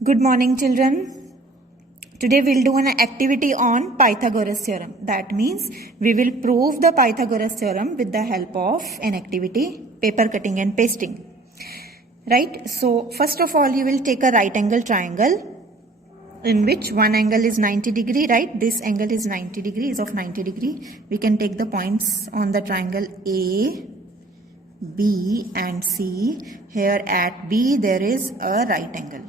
Good morning, children. Today we'll do an activity on Pythagoras theorem. That means we will prove the Pythagoras theorem with the help of an activity, paper cutting and pasting. Right? So first of all, you will take a right angle triangle in which one angle is 90 degree, right? This angle is 90 degree, is of 90 degree. We can take the points on the triangle A, B and C. Here at B there is a right angle.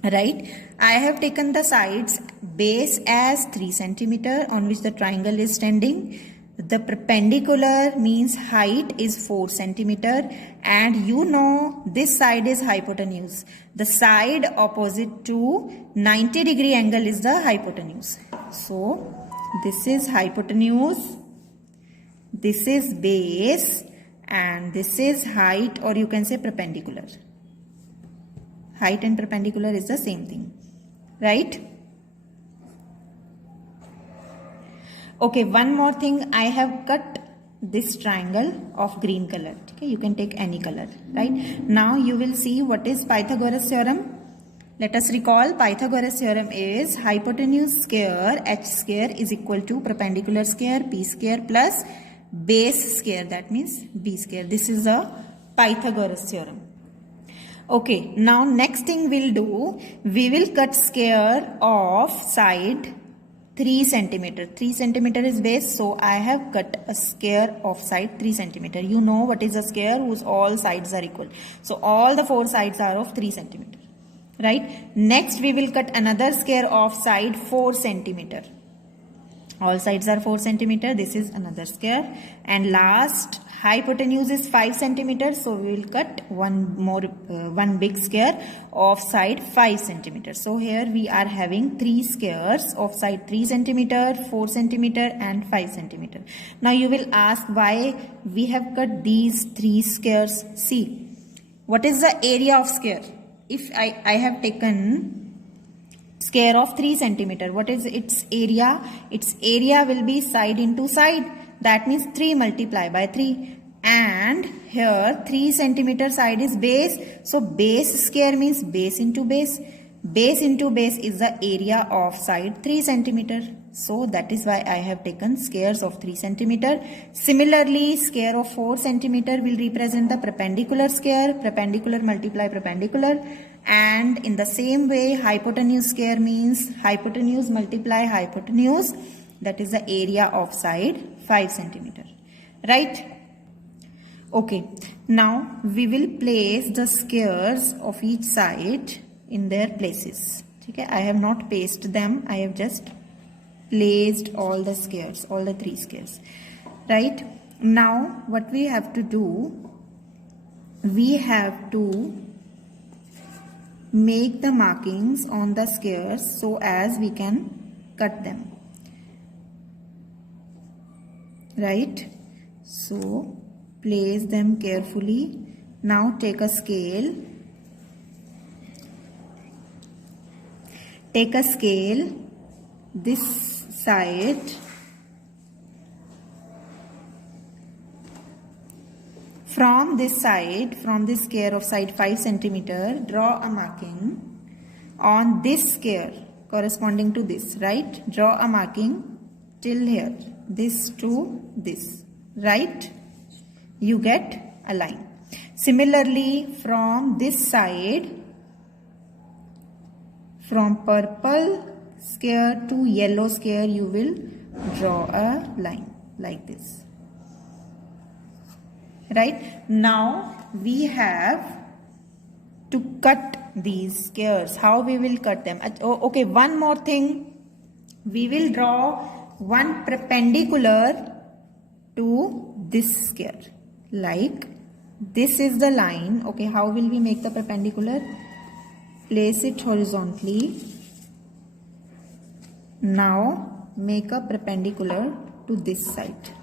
Right, I have taken the sides base as 3 centimeter on which the triangle is standing. The perpendicular means height is 4 centimeter, and you know this side is hypotenuse. The side opposite to 90 degree angle is the hypotenuse. So this is hypotenuse, this is base, and this is height, or you can say perpendicular. Height and perpendicular is the same thing, right? Okay, one more thing. I have cut this triangle of green color. Okay, you can take any color, right? Now you will see what is Pythagoras theorem. Let us recall Pythagoras theorem is hypotenuse square h square is equal to perpendicular square p square plus base square, that means b square. This is a Pythagoras theorem. Okay, now next thing we'll do, we will cut square of side 3 centimeter. 3 centimeter is base, so I have cut a square of side 3 centimeter. You know what is a square whose all sides are equal. So all the 4 sides are of 3 centimeter. Right? Next we will cut another square of side 4 centimeter. All sides are 4 centimeter. This is another square. And last, hypotenuse is 5 centimeter. So we will cut one big square of side 5 centimeter. So here we are having 3 squares of side 3 centimeter, 4 centimeter and 5 centimeter. Now you will ask why we have cut these 3 squares. See, what is the area of square? If I have taken square of 3 centimeter. What is its area? Its area will be side into side. That means 3 multiply by 3. And here 3 centimeter side is base. So base square means base into base. Base into base is the area of side 3 centimeter. So that is why I have taken squares of 3 centimeter. Similarly, square of 4 centimeter will represent the perpendicular square. Perpendicular multiply perpendicular. And in the same way, hypotenuse square means hypotenuse multiply hypotenuse. That is the area of side 5 centimeter. Right? Okay. Now we will place the squares of each side in their places. Okay? I have not pasted them. I have just placed all the squares, all the 3 squares. Right? Now what we have to do, we have to make the markings on the squares so as we can cut them. Right? So place them carefully. Now take a scale. Take a scale. This side. From this side, from this square of side 5 centimeter, draw a marking on this square corresponding to this, right? Draw a marking till here, this to this, right? You get a line. Similarly, from this side, from purple square to yellow square, you will draw a line like this. Right? Now we have to cut these squares. How we will cut them? Okay, one more thing. We will draw one perpendicular to this square. Like this is the line. Okay, how will we make the perpendicular? Place it horizontally. Now make a perpendicular to this side.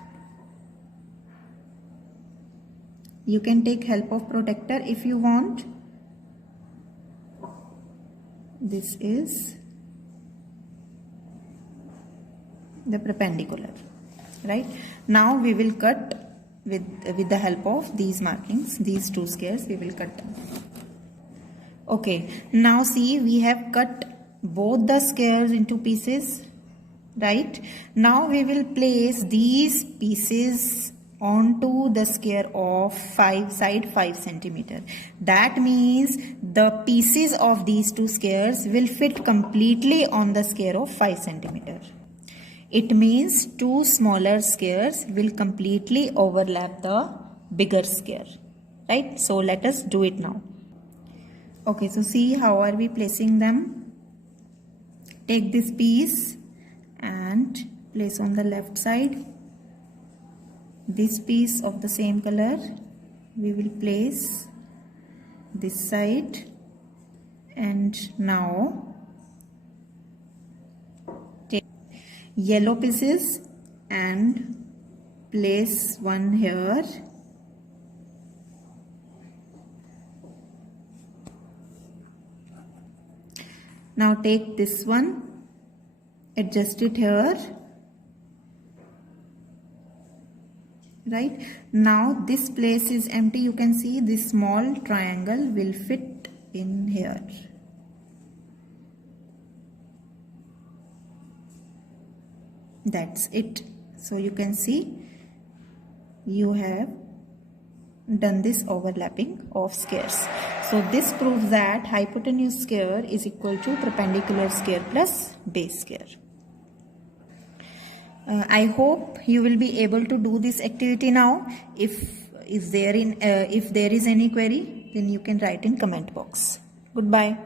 You can take help of protractor if you want. This is the perpendicular, right? Now we will cut with the help of these markings, these two squares, we will cut them. Okay, now see, we have cut both the squares into pieces, right? Now we will place these pieces onto the square of 5 centimeter. That means the pieces of these two squares will fit completely on the square of 5 centimeter. It means two smaller squares will completely overlap the bigger square, right? So let us do it now. Okay, so see how are we placing them? Take this piece and place on the left side. This piece of the same color we will place this side, and now take yellow pieces and place one here. Now take this one, adjust it here, right? Now this place is empty. You can see this small triangle will fit in here. That's it. So you can see you have done this overlapping of squares. So this proves that hypotenuse square is equal to perpendicular square plus base square. I hope you will be able to do this activity now. If there is any query, then you can write in comment box. Goodbye.